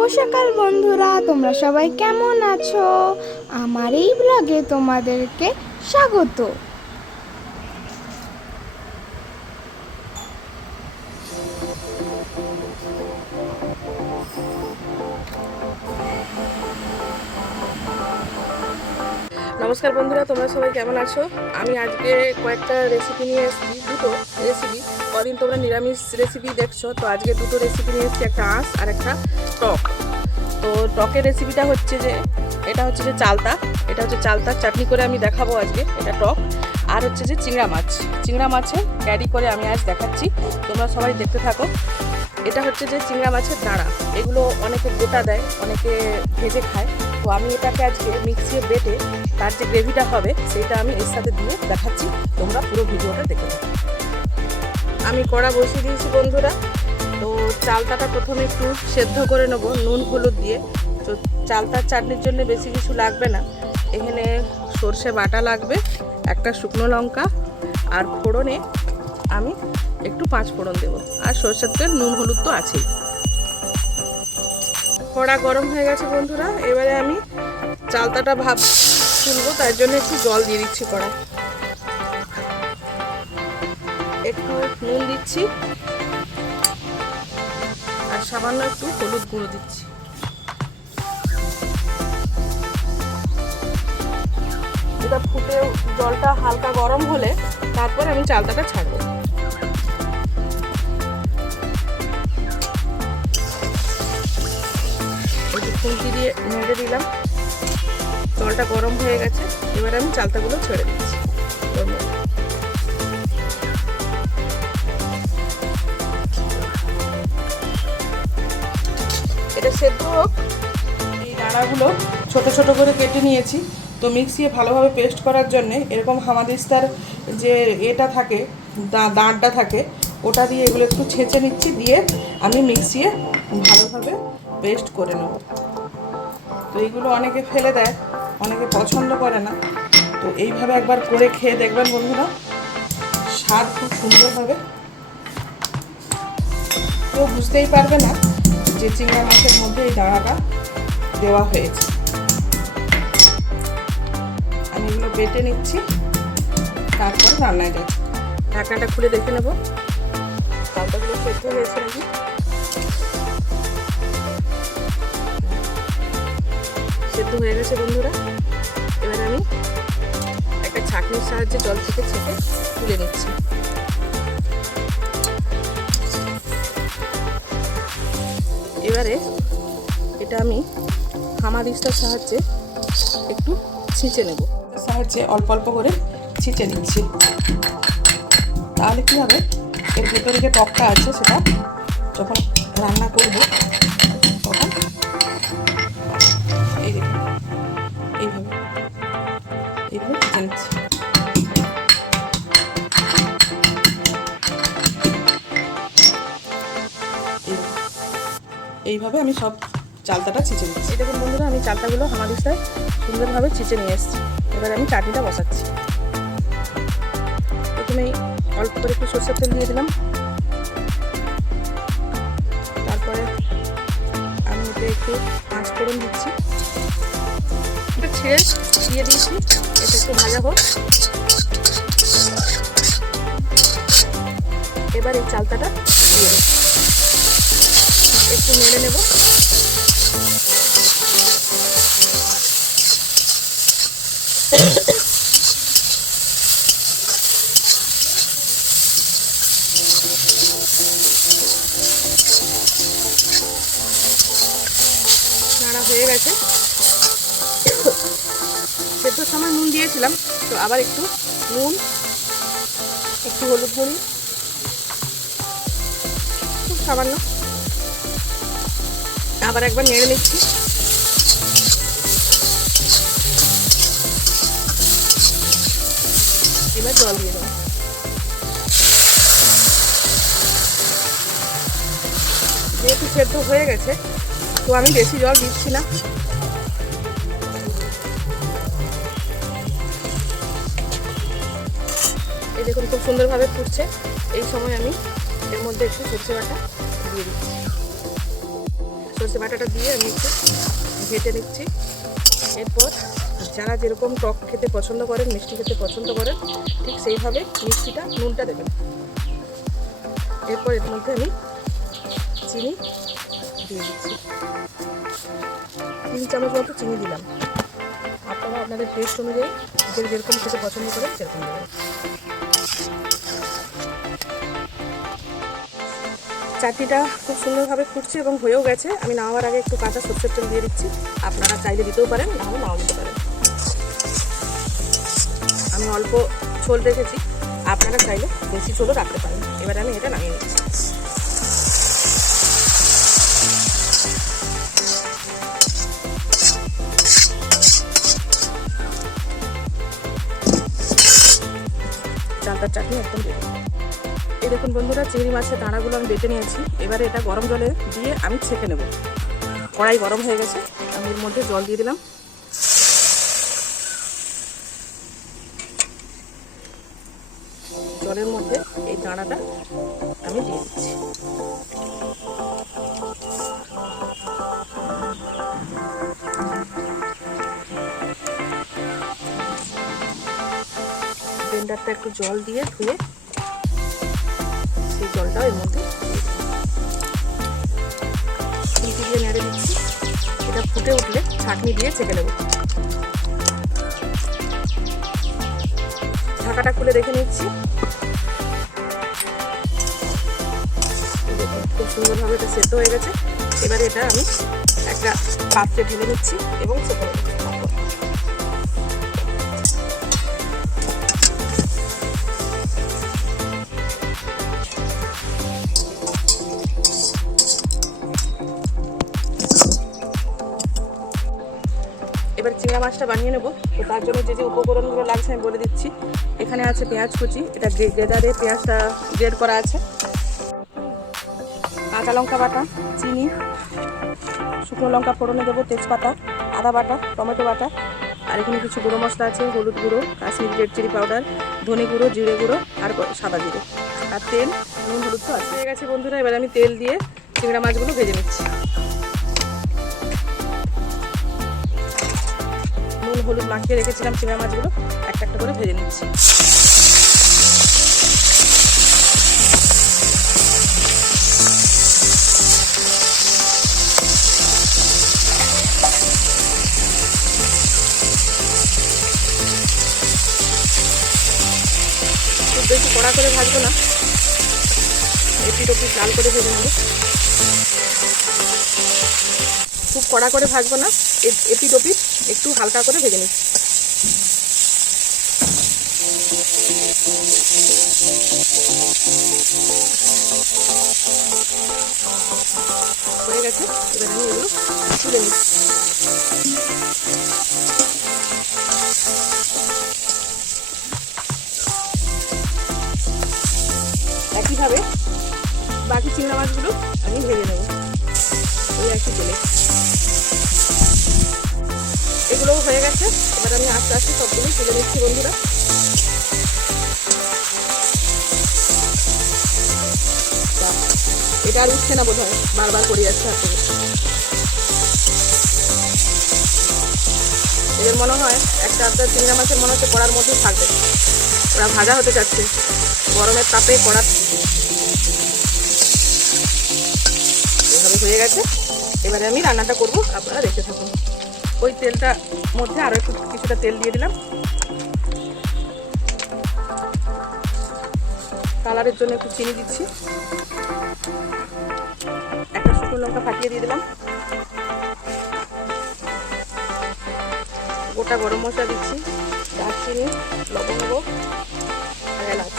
শুভ সকাল বন্ধুরা, তোমরা সবাই কেমন আছো? আমার এই ব্লগে তোমাদেরকে স্বাগত। নমস্কার বন্ধুরা, তোমরা সবাই কেমন আছো? আমি আজকে কয়েকটা রেসিপি নিয়ে এসেছি, দুটো রেসিপি। কদিন তোমরা নিরামিষ রেসিপি দেখছো, তো আজকে দুটো রেসিপি নিয়ে এসেছি, একটা আঁশ আর একটা টক। তো টকের রেসিপিটা হচ্ছে যে এটা হচ্ছে যে চালতা, এটা হচ্ছে চালতার চাটনি করে আমি দেখাবো আজকে, এটা টক। আর হচ্ছে যে চিংড়া মাছে ক্যারি করে আমি আজ দেখাচ্ছি, তোমরা সবাই দেখতে থাকো। এটা হচ্ছে যে চিংড়া মাছের দাঁড়া, এগুলো অনেকে গোটা দেয়, অনেকে ভেজে খায়। তো আমি এটাকে আজকে মিক্সিয়ে বেটে তার যে গ্রেভিটা হবে সেটা আমি এর সাথে দিয়ে দেখাচ্ছি, তোমরা পুরো ভিডিওটা দেখে নাও। আমি কড়া বসিয়ে দিয়েছি বন্ধুরা। তো চালতাটা প্রথমে একটু সেদ্ধ করে নেবো নুন হলুদ দিয়ে। তো চালতার চাটনির জন্য বেশি কিছু লাগবে না, এখানে সর্ষে বাটা লাগবে, একটা শুকনো লঙ্কা, আর ফোড়নে আমি একটু 5 ফোড়ন দেবো, আর সরষের তেল, নুন হলুদ তো আছেই। কড়া গরম হয়ে গেছে বন্ধুরা, এবারে আমি চালতাটা তুলবো, তার জন্য একটু জল দিয়ে দিচ্ছি কড়া, একটু নুন দিচ্ছি, আর সামান্য একটু হলুদ গুঁড়ো দিচ্ছি। এটা ফুটে জলটা হালকা গরম হলে তারপর আমি চালতাটা ছাড়বো। খুন্তি দিয়ে নেড়ে দিলাম, জলটা গরম হয়ে গেছে, এবার আমি চালতাগুলো ছেড়ে দিচ্ছি। এটা সেদ্ধ হোক। এই দানাগুলো ছোট ছোট করে কেটে নিয়েছি। তো মিক্সিয়ে ভালোভাবে পেস্ট করার জন্যে এরকম হামাদিস্তার যে এটা থাকে, দাঁড়টা থাকে, ওটা দিয়ে এগুলো একটু ছেঁচে নিচ্ছি, দিয়ে আমি মিক্সিয়ে ভালোভাবে পেস্ট করে নেব। তো এইগুলো অনেকে ফেলে দেয়, অনেকে পছন্দ করে না। তো এইভাবে একবার করে খেয়ে দেখবেন বন্ধুরা, স্বাদ খুব সুন্দর হবে। কেউ বুঝতেই পারবে না যে চিংড়া মাছের মধ্যে এই দাঁড়াটা দেওয়া হয়েছে। আমি এগুলো বেটে নিচ্ছি, তারপর রান্নায় যাচ্ছি। ঢাকনাটা খুলে দেখে নেব চালতাগুলো সেদ্ধ হয়েছে নাকি। সেদ্ধ হয়ে গেছে বন্ধুরা, এবার আমি একটা ছাঁকনির সাহায্যে জল থেকে ছেঁকে তুলে নিচ্ছি। এবারে এটা আমি হামাদিস্তার সাহায্যে একটু ছিঁচে নেব, সাহায্যে অল্প অল্প করে ছিঁচে নিচ্ছি। তাহলে কী হবে, এর ভেতরে যে টকটা আছে সেটা যখন রান্না করব তখন এইভাবে ছিঁচে নিচ্ছি। এইভাবে আমি সব চালতাটা ছিঁচে নিচ্ছি। দেখুন বন্ধুরা, আমি চালতাগুলো হামাদিস্তায় সুন্দরভাবে ছিঁচে নিয়ে এসেছি। এবার আমি চাটনিটা বসাচ্ছি। প্রথমেই অল্প করে একটু সরষের তেল দিয়ে দিলাম, তারপরে আমি এতে একটু 5 ফোড়ন দিচ্ছি, এটা ছেড়ে দিয়ে দিয়েছি, এটা একটু ভাজা হোক। এবার এই চালতাটা দিয়ে দেব, একটু নেড়ে নেব। নাড়া হয়ে গেছে, সেদ্ধর সময় নুন দিয়েছিলাম, তো আবার একটু নুন, একটু হলুদ গুঁড়ি, খুব সামান্য, আবার একবার নেড়ে নিচ্ছি। এবার জল দিয়ে দেবো। যেহেতু সেদ্ধ হয়ে গেছে, তো আমি বেশি জল দিচ্ছি না। এই দেখুন খুব সুন্দরভাবে ফুটছে। এই সময় আমি এর মধ্যে একটু সরষে বাটা দিয়ে দিচ্ছি। সর্ষে বাটাটা দিয়ে আমি একটু ভেজে নিচ্ছি। এরপর যারা যেরকম টক খেতে পছন্দ করেন, মিষ্টি খেতে পছন্দ করেন, ঠিক সেইভাবে মিষ্টিটা নুনটা দেবেন। এরপর এর মধ্যে আমি চিনি দিয়ে দিচ্ছি, 3 চামচ মতো চিনি দিলাম। আপনারা আপনাদের টেস্ট অনুযায়ী যে যেরকম খেতে পছন্দ করেন সেরকম দেবেন। চাটনিটা খুব সুন্দরভাবে ফুটছে এবং হয়েও গেছে। আমি নামাবার আগে একটু কাঁচা সরষের তেল দিয়ে দিচ্ছি। আপনারা চাইলে দিতেও পারেন, নাহলে নাও দিতে পারেন। আমি অল্প ঝোল রেখেছি, আপনারা চাইলে বেশি ঝোলও রাখতে পারেন। এবারে আমি এটা নামিয়ে নিচ্ছি। চালতার চাটনি একদম রেডি। এই দেখুন বন্ধুরা, চিংড়ি মাছের দানাগুলো আমি বেটে নিয়েছি। এবারে এটা গরম জলে দিয়ে আমি ছেঁকে নেব। কড়াই গরম হয়ে গেছে, আমি এর মধ্যে জল দিয়ে দিলাম। জলের মধ্যে এই দানাটা আমি দিয়ে দিচ্ছি। ব্লেন্ডারটা একটু জল দিয়ে ধুয়ে সেই জলটাও এর মধ্যে খুন্তি দিয়ে নেড়ে দিচ্ছি। এটা ফুটে উঠলে ছাঁকনি দিয়ে ছেঁকে নেব। ঢাকাটা খুলে দেখে নিচ্ছি। খুব সুন্দরভাবে এটা সেদ্ধ হয়ে গেছে। এবারে এটা আমি একটা পাত্রে ঢেলে নিচ্ছি এবং ছেঁকে নেব। এবার চিংড়া মাছটা বানিয়ে নেব। তো তার জন্য যে যে উপকরণগুলো লাগছে আমি বলে দিচ্ছি। এখানে আছে পেঁয়াজ কুচি, এটা গ্রেটারে পেঁয়াজটা গ্রেড করা আছে, কাঁচা লঙ্কা বাটা, চিনি, শুকনো লঙ্কা ফোড়নে দেবো, তেজপাতা, আদা বাটা, টমেটো বাটা, আর এখানে কিছু গুঁড়ো মশলা আছে, হলুদ গুঁড়ো, কাশ্মীরি রেড চিলি পাউডার, ধনে গুঁড়ো, জিরে গুঁড়ো, আর সাদা জিরে, আর তেল, নুন, হলুদ তো আছে। হয়ে গেছে বন্ধুরা, এবার আমি তেল দিয়ে চিংড়া মাছগুলো ভেজে নিচ্ছি। নুন হলুদ মাখিয়ে রেখেছিলাম চিংড়া মাছগুলো একটা একটা করে ভেজে নিচ্ছি। খুব বেশি কড়া করে ভাজবো না, এপিট ওপিট লাল করে ভেজে নেব। খুব কড়া করে ভাজবো না, এপিট ওপিট একটু হালকা করে ভেজে নিচ্ছি। হয়ে গেছে, এবার আমি এগুলো তুলে নিচ্ছি। একইভাবে বাকি চিংড়া মাছগুলো আমি ভেজে নেব ওই একই তেলে। এগুলোও হয়ে গেছে, এবার আমি আস্তে আস্তে সবগুলোই তুলে নিচ্ছি বন্ধুরা। এটা আর উঠছে না বোধ হয়, বারবার করে যাচ্ছে হাত থেকে। এদের মনে হয় একটা আপনার চিংড়া মাছের মনে হচ্ছে কড়ার মধ্যেই থাকবে, ওরা ভাজা হতে চাচ্ছে গরমের তাপে। কড়া এভাবে হয়ে গেছে, এবারে আমি রান্নাটা করব, আপনারা দেখে থাকুন। ওই তেলটার মধ্যে আরও একটু কিছুটা তেল দিয়ে দিলাম, কালারের জন্য একটু চিনি দিচ্ছি, একটা শুকনো লঙ্কা ফাটিয়ে দিয়ে দিলাম, গোটা গরম মশলা দিচ্ছি, দারচিনি, লবঙ্গ আর এলাচ।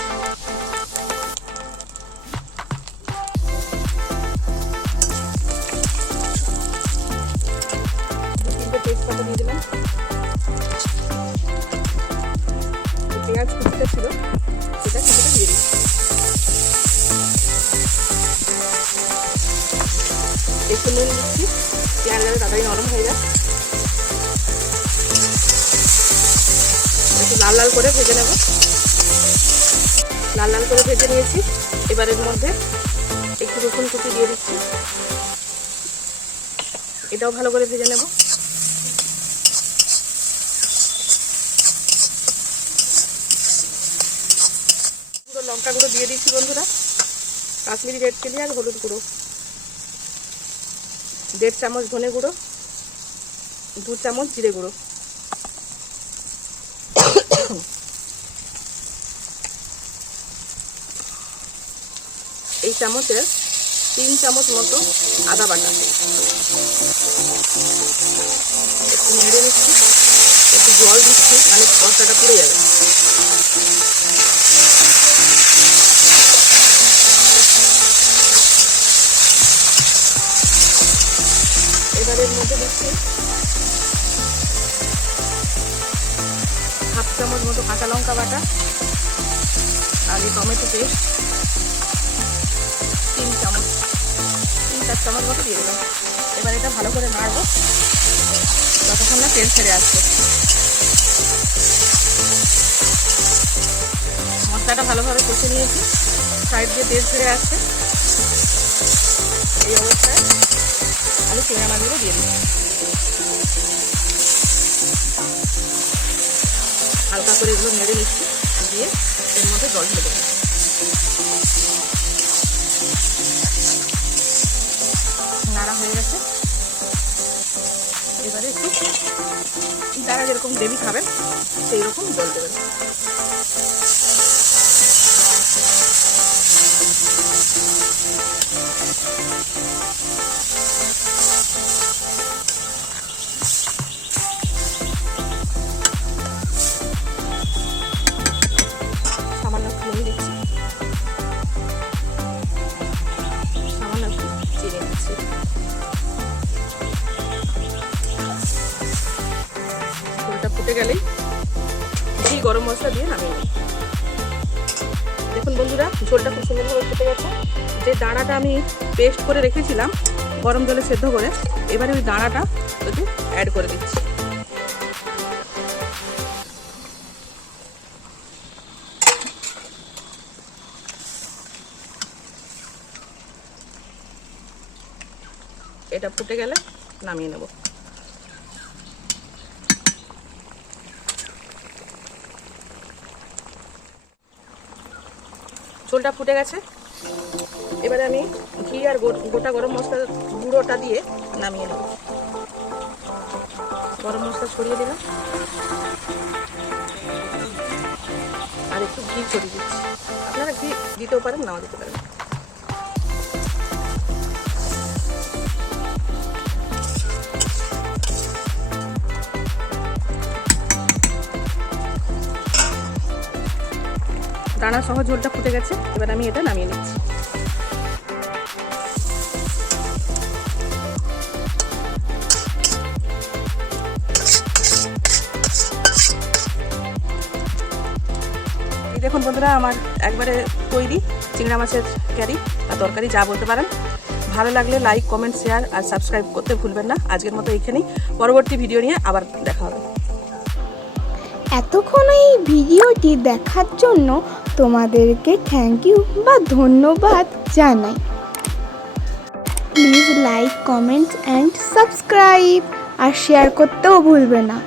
তেজপাতা দিয়ে দিলাম, পেঁয়াজ কুচিটা ছিল সেটা কিছুটা দিয়ে দিচ্ছি। একটু নুন দিচ্ছি, পেঁয়াজ যাতে তাড়াতাড়ি নরম হয়ে যায়। একটু লাল লাল করে ভেজে নেব। লাল লাল করে ভেজে নিয়েছি, এবার এর মধ্যে একটু রসুন কুচি দিয়ে দিচ্ছি, এটাও ভালো করে ভেজে নেব। গুঁড়ো লঙ্কা গুঁড়ো দিয়ে দিচ্ছি বন্ধুরা, কাশ্মীরি রেড চিলি আর হলুদ গুঁড়ো, 1.5 চামচ ধনে গুঁড়ো, 2 চামচ জিরে গুঁড়ো, এই চামচের 3 চামচ মতো আদা বাটা। একটু নেড়ে নিচ্ছি, একটু জল দিচ্ছি, মানে মশলাটা পুড়ে যাবে। এবারে এর মধ্যে দিচ্ছি 1/2 চামচ মতো কাঁচা লঙ্কা বাটা আর এই টমেটো পেস্ট 3-4 চামচ মতো দিয়ে দিলাম। এবার এটা ভালো করে নাড়বো যতক্ষণ না তেল ছেড়ে আসছে। মশলাটা ভালোভাবে কষে নিয়েছি, সাইড দিয়ে তেল ছেড়ে আসছে। এই অবস্থায় আমি চিংড়ি মাছগুলো দিয়ে দিই, হালকা করে এগুলো নেড়ে নিচ্ছি, দিয়ে এর মধ্যে জল ঢেলে দেবো। নাড়া হয়ে গেছে, এবারে একটু যারা যেরকম গ্রেভি খাবেন সেই রকম জল দেবেন। সামান্য একটু নুন দিচ্ছি, সামান্য একটু চিনি দিচ্ছি। ঝোলটা ফুটে গেলেই ঘি গরম মশলা দিয়ে নামিয়ে নিই। দেখুন বন্ধুরা, ঝোলটা খুব সুন্দরভাবে ফুটে গেছে। যে দাঁড়াটা আমি পেস্ট করে রেখেছিলাম গরম জলে সেদ্ধ করে, এবারে ওই দাঁড়াটা একটু অ্যাড করে দিচ্ছি। এটা ফুটে গেলে নামিয়ে নেব। ঝোলটা ফুটে গেছে, এবারে আমি ঘি আর গোটা গরম মশলার গুঁড়োটা দিয়ে নামিয়ে নেব। গরম মশলা ছড়িয়ে দিলাম আর একটু ঘি ছড়িয়ে দিচ্ছি। আপনারা ঘি দিতেও পারেন, নাও দিতে পারেন। দানা সহ ঝোলটা ফুটে গেছে, এবার আমি এটা নামিয়ে নিচ্ছি। দেখুন বন্ধুরা, আমার একবারে তৈরি চিংড়া মাছের কারি বা তরকারি যা বলতে পারেন। ভালো লাগলে লাইক, কমেন্ট, শেয়ার আর সাবস্ক্রাইব করতে ভুলবেন না। আজকের মতো এইখানেই, পরবর্তী ভিডিও নিয়ে আবার দেখা হবে। এতক্ষণ এই ভিডিওটি দেখার জন্য তোমাদেরকে থ্যাংক ইউ বা ধন্যবাদ জানাই। Please like, comment and subscribe আর শেয়ার করতেও ভুলবে না।